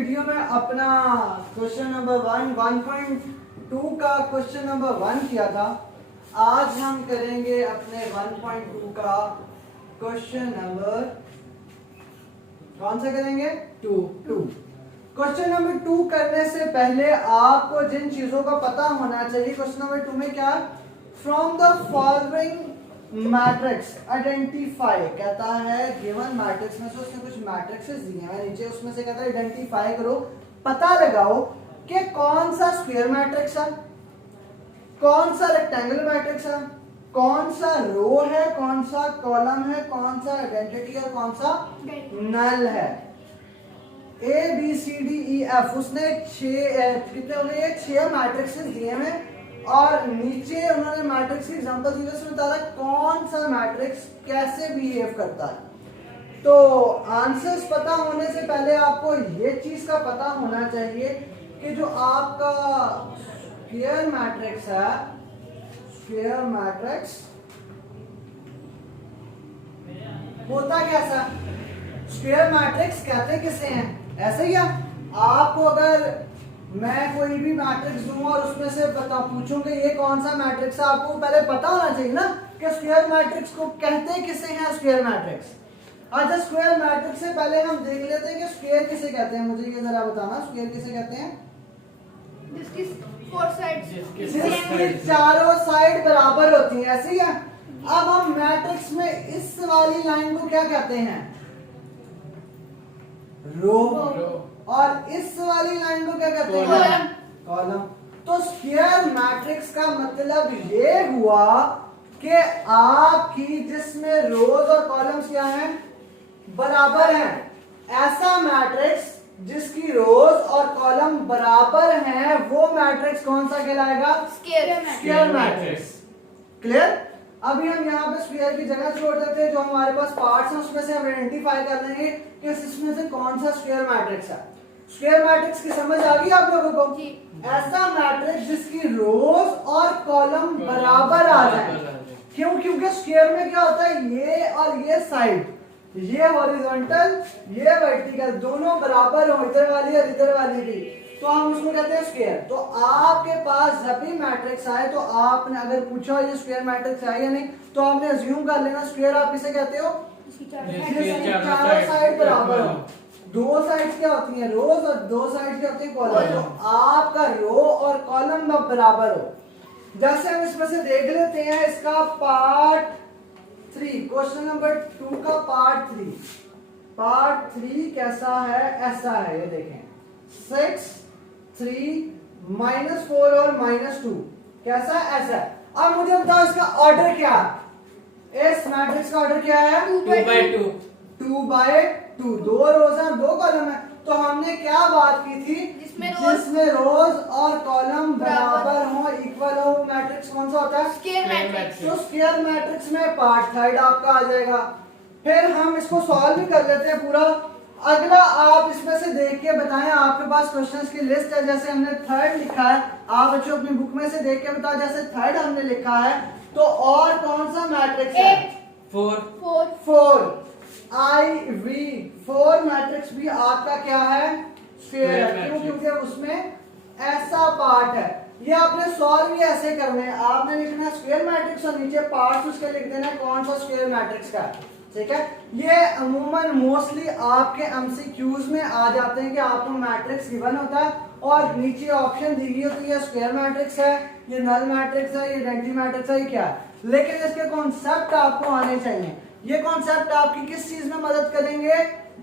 Video में अपना question number 1.2 का क्वेश्चन नंबर 1 किया था। आज हम करेंगे अपने 1.2 का क्वेश्चन नंबर कौन सा करेंगे 2। क्वेश्चन नंबर 2 करने से पहले आपको जिन चीजों का पता होना चाहिए, क्वेश्चन नंबर 2 में क्या, from the following matrix identify, कहता है गिवन मैट्रिक्स में से उसने कुछ मैट्रिक्सेस दिए हैं नीचे, उसमें से कहता है आइडेंटिफाई करो, पता लगाओ कि कौन सा स्क्वायर मैट्रिक्स है, कौन सा रेक्टेंगुलर मैट्रिक्स है, कौन सा रो है, कौन सा कॉलम है, कौन सा आइडेंटिटी और कौन सा नल है। A B C D E F, उसने 6 मैट्रिक्सेस दिए हैं और नीचे उन्होंने मैट्रिक्स की एग्जांपल दी है, उसमें बता रहा कौन सा मैट्रिक्स कैसे बिहेव करता है। तो आंसर्स पता होने से पहले आपको ये चीज का पता होना चाहिए कि जो आपका स्क्वायर मैट्रिक्स है, स्क्वायर मैट्रिक्स होता कैसा, स्क्वायर मैट्रिक्स कहते किसे हैं, ऐसे ही आपको अगर मैं कोई भी मैट्रिक्स दूंगा और उसमें से पूछूं कि ये कौन सा मैट्रिक्स है, आपको पहले पता होना चाहिए ना कि स्क्वायर मैट्रिक्स को कहते किसे हैं, स्क्वायर मैट्रिक्स। अच्छा, स्क्वायर मैट्रिक्स से पहले हम देख लेते हैं कि स्क्वायर किसे कहते हैं। मुझे ये जरा बताना, स्क्वायर किसे कहते हैं, जिसकी 4 साइड्स, जिसकी चारों साइड बराबर होती हैं, ऐसे ही है। अब हम मैट्रिक्स में इस वाली लाइन को क्या कहते हैं, रो, और इस वाली लाइन को क्या कहते हैं, कॉलम। तो स्क्वायर मैट्रिक्स का मतलब ये हुआ कि आपकी जिसमें रोज और कॉलम्स क्या हैं, बराबर हैं, ऐसा मैट्रिक्स जिसकी रोज और कॉलम बराबर हैं, वो मैट्रिक्स कौन सा कहलाएगा, स्क्वायर मैट्रिक्स। क्लियर। अभी हम यहाँ पे स्क्वायर की जगह छोड़ देते हैं, जो हमारे पास पार्ट्स हैं उसमें से हम आइडेंटिफाई कर लेंगे कि इसमें से कौन सा स्क्वायर मैट्रिक्स है। स्क्वायर मैट्रिक्स की समझ आ गई आप लोगों को, ऐसा मैट्रिक्स जिसकी रोज और कॉलम बराबर आ जाए। क्यों, क्योंकि स्क्वायर में क्या होता है, ये और ये साइड, ये हॉरिजॉन्टल ये वर्टिकल, दोनों बराबर हो, इधर वाली और इधर वाली भी, तो हम उसको कहते हैं स्क्वायर। तो आपके पास जब भी मैट्रिक्स आए तो आपने अगर पूछा ये स्क्वायर मैट्रिक्स है या नहीं, तो आपने अज्यूम कर लेना स्क्वायर आप किसे कहते हो, चारों साइड बराबर हो। दो साइड्स क्या होती हैं, रोज, और दो साइड्स क्या होती है, कॉलम। तो आपका रो और कॉलम बराबर हो। जैसे हम इसमें से देख लेते हैं इसका पार्ट 3, क्वेश्चन नंबर 2 का पार्ट 3। पार्ट 3 कैसा है, ऐसा है, ये देखें 6 3 -4 और -2 कैसा है, ऐसा है। अब मुझे बताओ इसका ऑर्डर क्या है, इस मैट्रिक्स का ऑर्डर क्या है, 2/2, 2 रोज हैं 2 कॉलम है। तो हमने क्या बात की थी, जिसमें रोज और कॉलम बराबर हो, इक्वल हो, मैट्रिक्स कौन सा होता है, स्क्वायर मैट्रिक्स। तो स्क्वायर मैट्रिक्स में पार्ट 3 आपका आ जाएगा। फिर हम इसको सॉल्व भी कर लेते हैं पूरा। अगला आप इसमें से देख के बताएं, आपके पास क्वेश्चंस की लिस्ट है, जैसे हमने 3 लिखा है, आप बच्चों अपनी बुक में से देख के बताओ, जैसे 3 हमने लिखा है, तो और कौन सा मैट्रिक्स है, 4 IV 4 मैट्रिक्स भी आपका क्या है, स्क्वायर है। क्यों, क्योंकि उसमें ऐसा पार्ट है। ये आपने सॉल्व भी ऐसे करने हैं, आपने लिखना है स्क्वायर मैट्रिक्स और नीचे पार्ट्स उसके लिख देना है कौन सा स्क्वायर मैट्रिक्स का, ठीक है। ये अमूमन मोस्टली आपके एमसीक्यूज में आ जाते हैं कि आपको मैट्रिक्स गिवन होता है और नीचे ऑप्शन दी गई होती है, स्क्वायर मैट्रिक्स है, ये नल मैट्रिक्स है, ये आइडेंटिटी मैट्रिक्स है, ये क्या है। लेकिन इसके कॉन्सेप्ट आपको आने चाहिए। ये कॉन्सेप्ट आपकी किस चीज में मदद करेंगे,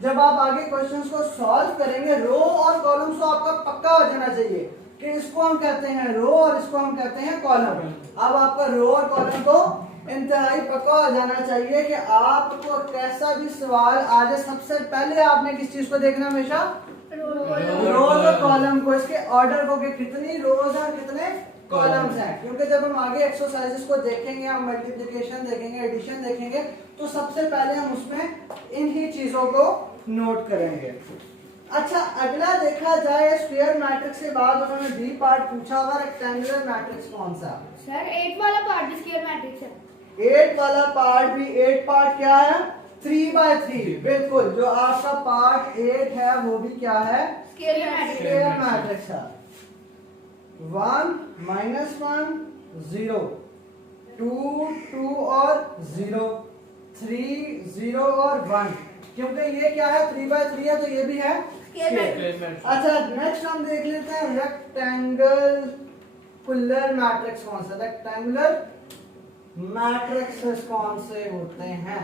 जब आप आगे क्वेश्चंस को सॉल्व करेंगे, रो और कॉलम्स को आपका पक्का हो जाना चाहिए कि इसको हम कहते हैं रो और इसको हम कहते हैं कॉलम। अब आपका रो और कॉलम को इंतहाई पक्का हो जाना चाहिए कि आपको कैसा भी सवाल आ जाए, सबसे पहले आपने किस चीज को देखना, हमेशा रोज और कॉलम को, इसके ऑर्डर को कि कितनी रोज और कितने कॉलम्स हैं। क्योंकि जब हम आगे एक्सरसाइजेस को देखेंगे, हम मल्टीप्लिकेशन देखेंगे, एडिशन देखेंगे, तो सबसे पहले हम उसमें इन्हीं चीजों को नोट करेंगे। अच्छा, अगला देखा जाए स्क्वायर मैट्रिक्स के बाद उन्होंने बी पार्ट पूछा हुआ, रेक्टेंगुलर मैट्रिक्स कौन सा, सर 8 वाला पार्ट भी स्क्वायर मैट्रिक्स है। 8 वाला पार्ट भी, 8 पार्ट क्या है, 3/3 बिल्कुल। जो आपका पार्ट 8 है वो भी क्या है? Square matrix. स्क्वायर मैट्रिक्स है। 1 -1 0 2 2 और 0 3 0 और 1, क्योंकि ये क्या है 3/3 है तो ये भी है Square square। matrix. अच्छा नेक्स्ट हम देख लेते हैं रेक्टेंगुलर मैट्रिक्स कौन सा? रेक्टेंगुलर मैट्रिक्स कौन से होते हैं?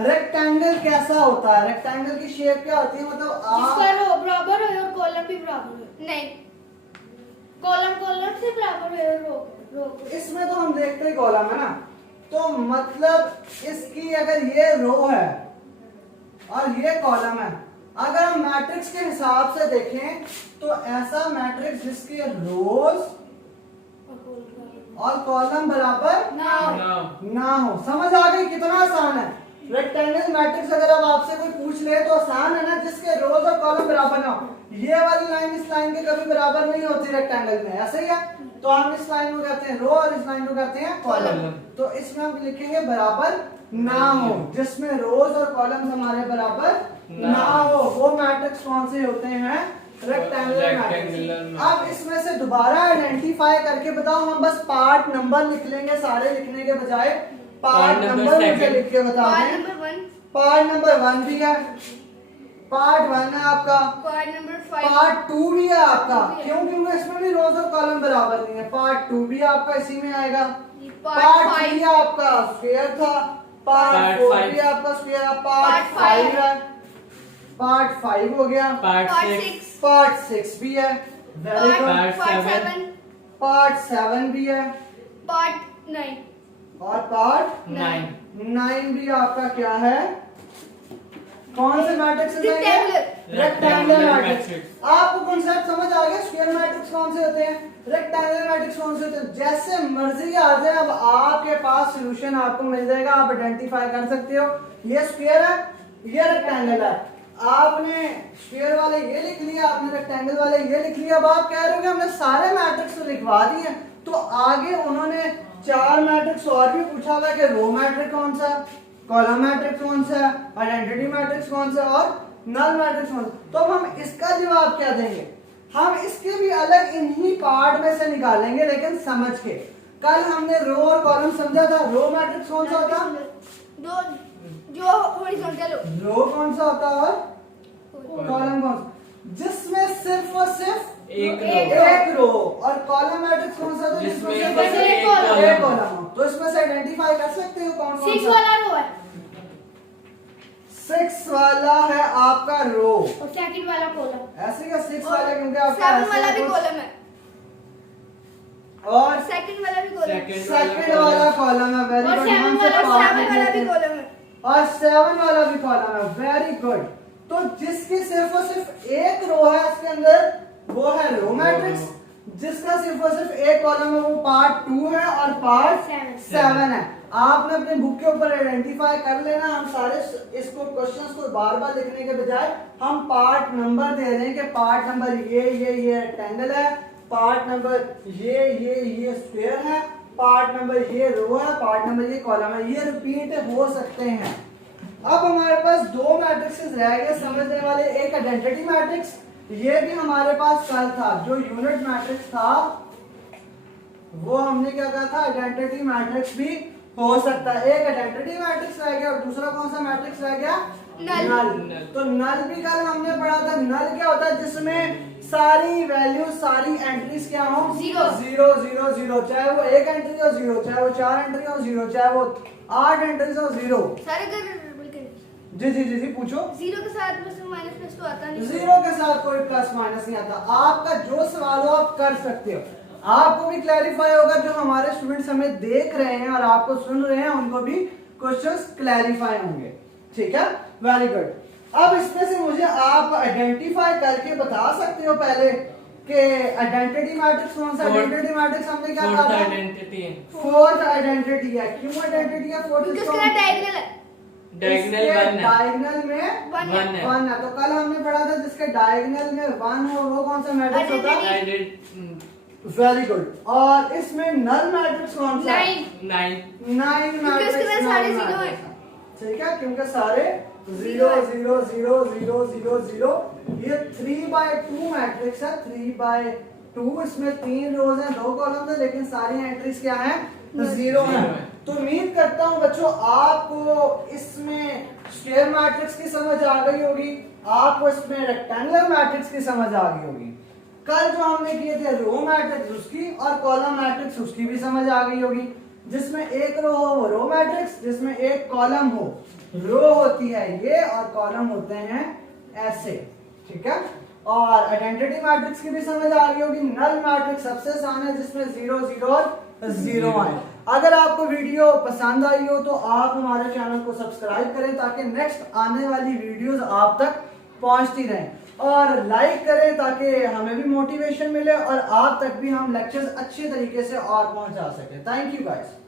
रेक्टेंगल कैसा होता है? रेक्टेंगल की शेप क्या होती है? मतलब जिसका रो बराबर है और कॉलम भी बराबर है। नहीं, कॉलम से बराबर है रो इसमें तो हम देखते हैं कॉलम है ना, तो मतलब इसकी अगर ये रो है और ये कॉलम है, अगर हम मैट्रिक्स के हिसाब से देखें तो ऐसा मैट्रिक्स जिसके रोज और कॉलम बराबर ना हो। समझ आ गई? कितना आसान है। रेक्टेंगल मैट्रिक्स अगर अब आपसे कोई पूछ ले तो आसान है ना, जिसके रोज और कॉलम बराबर ना हो। ये वाली लाइन इस लाइन के कभी बराबर नहीं होती रेक्टेंगल में, ऐसे ही है। तो हम इस लाइन को कहते हैं रो और इस लाइन को कहते हैं कॉलम। तो इसमें हम लिखेंगे बराबर ना हो, जिसमें रोज और कॉलम हमारे बराबर ना हो, वो मैट्रिक्स कौन से होते हैं? Rectangular matrix. अब इसमें से दोबारा आइडेंटिफाई करके बताओ। हम बस पार्ट नंबर लिख लेंगे सारे लिखने के बजाय, पार्ट नंबर मुझे लिख के बता दें। पार्ट नंबर 1 भी है, पार्ट 1 है आपका, पार्ट नंबर 5, पार्ट 2 भी है आपका, क्यों? क्योंकि इसमें भी रोज और कॉलम बराबर नहीं है। पार्ट 2 भी आपका इसी में आएगा। पार्ट 3 आपका स्क्वायर था, पार्ट 4 भी आपका स्क्वायर है, पार्ट 5 है, पार्ट 5 हो गया, पार्ट 6 भी है, वेरी गुड। पार्ट 7 भी है, पार्ट 9 और पार्ट 9 भी आपका क्या है? कौन से मैट्रिक्स है? Rectangular matrix. आपको कॉन्सेप्ट समझ आ गया? स्क्वायर मैट्रिक्स कौन से होते हैं, रेक्टेंगुलर मैट्रिक्स कौन से होते हैं? जैसे मर्जी आ जाए, अब आपके पास सॉल्यूशन आपको मिल जाएगा, आप आइडेंटिफाई कर सकते हो। ये स्क्वायर है, ये रेक्टेंगल है। आपने स्क्वायर वाले ये लिख लिया, आपने रेक्टेंगल वाले ये लिख लिया। अब आप कह रहे हो कि हमने सारे मैट्रिक्स लिखवा दिए, तो आगे उन्होंने 4 मैट्रिक्स और भी पूछा हुआ कि रो मैट्रिक्स कौन सा, कॉलम मैट्रिक्स कौन सा, आइडेंटिटी मैट्रिक्स कौन सा और नल मैट्रिक्स कौन सा। तो अब हम इसका जवाब क्या देंगे? हम इसके भी अलग इन्हीं पार्ट में से निकालेंगे, लेकिन समझ के। कल हमने रो और कॉलम समझा था। रो मैट्रिक्स कौन सा होता? जो हॉरिजॉन्टल रो कौन सा होता और कॉलम कौन सा? जिसमें सिर्फ और सिर्फ एक रो। और कॉलम मैट्रिक्स कौन सा होता है? जिसमें सिर्फ एक कॉलम हो। तो इसमें से आइडेंटिफाई कर सकते हो कौन कौन 6 सा? वाला रो है 6 वाला है आपका रो, और सेकंड वाला कॉलम। ऐसे क्या 6 वाला? क्योंकि आपका 7 वाला भी कॉलम है और सेकंड वाला भी कॉलम है, सेकंड वाला कॉलम है। वेरी और गुड। 7 वाला भी कॉलम है, और 7 वाला भी कॉलम है। Very good. तो जिसकी सिर्फ और सिर्फ एक रो है इसके अंदर, वो है रो मैट्रिक्स। जिसका सिर्फ और सिर्फ एक कॉलम है वो पार्ट 2 है और पार्ट 7 है। आपने अपने बुक के ऊपर आइडेंटिफाई कर लेना। हम सारे इसको क्वेश्चंस को बार बार लिखने के बजाय हम पार्ट नंबर दे रहे हैं कि पार्ट नंबर ये रेक्टेंगल है, पार्ट नंबर ये स्क्वायर है, पार्ट नंबर ये रो है, पार्ट नंबर ये कॉलम है। ये रिपीट हो सकते हैं। अब हमारे पास 2 मैट्रिक्सेस रह गए समझने वाले। एक आइडेंटिटी मैट्रिक्स, ये भी हमारे पास कल था। जो यूनिट मैट्रिक्स था वो हमने क्या कहा था? आइडेंटिटी मैट्रिक्स भी हो सकता है। एक आइडेंटिटी मैट्रिक्स रह गया और दूसरा कौन सा मैट्रिक्स रह गया? नल। तो नल भी कल हमने पढ़ा था। नल क्या होता है? जिसमें सारी वैल्यू, सारी एंट्रीज क्या हो? 0 0 0 0। चाहे वो 1 एंट्री हो 0, चाहे वो 4 एंट्री हो 0, चाहे वो 8 एंट्रीज हो 0। सारे कर जी पूछो। 0 के साथ प्लस माइनस प्लस तो आता नहीं। 0 के साथ कोई प्लस माइनस नहीं आता। आपका जो सवाल हो आप कर सकते हो। आपको भी क्लैरिफाई होगा। जो हमारे स्टूडेंट्स हमें देख रहे हैं और आपको सुन रहे हैं, उनको भी क्वेश्चंस क्लैरिफाई होंगे। ठीक है, वेरी गुड। अब इसमें से मुझे आप आइडेंटिफाई करके बता सकते हो पहले कि आइडेंटिटी मैट्रिक्स कौन सा? आइडेंटिटी मैट्रिक्स हमने क्या कहा था? फोर्थ आइडेंटिटी है। क्यों आइडेंटिटी है फोर्थ? इसका डायगोनल है, डायगोनल में 1 है। तो कल हमने पढ़ा था जिसके डायगोनल में 1 हो वो कौन सा मैट्रिक्स होता है? Very good. और इसमें नल मैट्रिक्स कौन सा? 9 9 मैट्रिक्स। ठीक है, क्योंकि सारे 0 0 0 0 0 0। ये 3/2 मैट्रिक्स है, 3/2। इसमें 3 रोज हैं, 2 कॉलम है, लेकिन सारी एंट्रीज क्या हैं? 0 हैं। तो उम्मीद करता हूं बच्चों आपको इसमें स्क्वायर मैट्रिक्स की समझ आ गई होगी, आपको इसमें रेक्टेंगुलर मैट्रिक्स की समझ आ गई होगी। कल जो हमने किए थे रो मैट्रिक्स उसकी और कॉलम मैट्रिक्स उसकी भी समझ आ गई होगी। जिसमें एक रो हो वो रो मैट्रिक्स, जिसमें एक कॉलम हो, रो होती है ये और कॉलम होते हैं ऐसे, ठीक है। और आइडेंटिटी मैट्रिक्स की भी समझ आ गई होगी। नल मैट्रिक्स सबसे आसान है जिसमें 0 0 और 0 आए। अगर आपको वीडियो पसंद आई हो तो आप हमारे चैनल को सब्सक्राइब करें ताकि नेक्स्ट आने वाली वीडियोस आप तक पहुंचती रहें, और लाइक करें ताकि हमें भी मोटिवेशन मिले और आप तक भी हम लेक्चर्स अच्छे तरीके से और पहुंचा सकें। Thank you guys.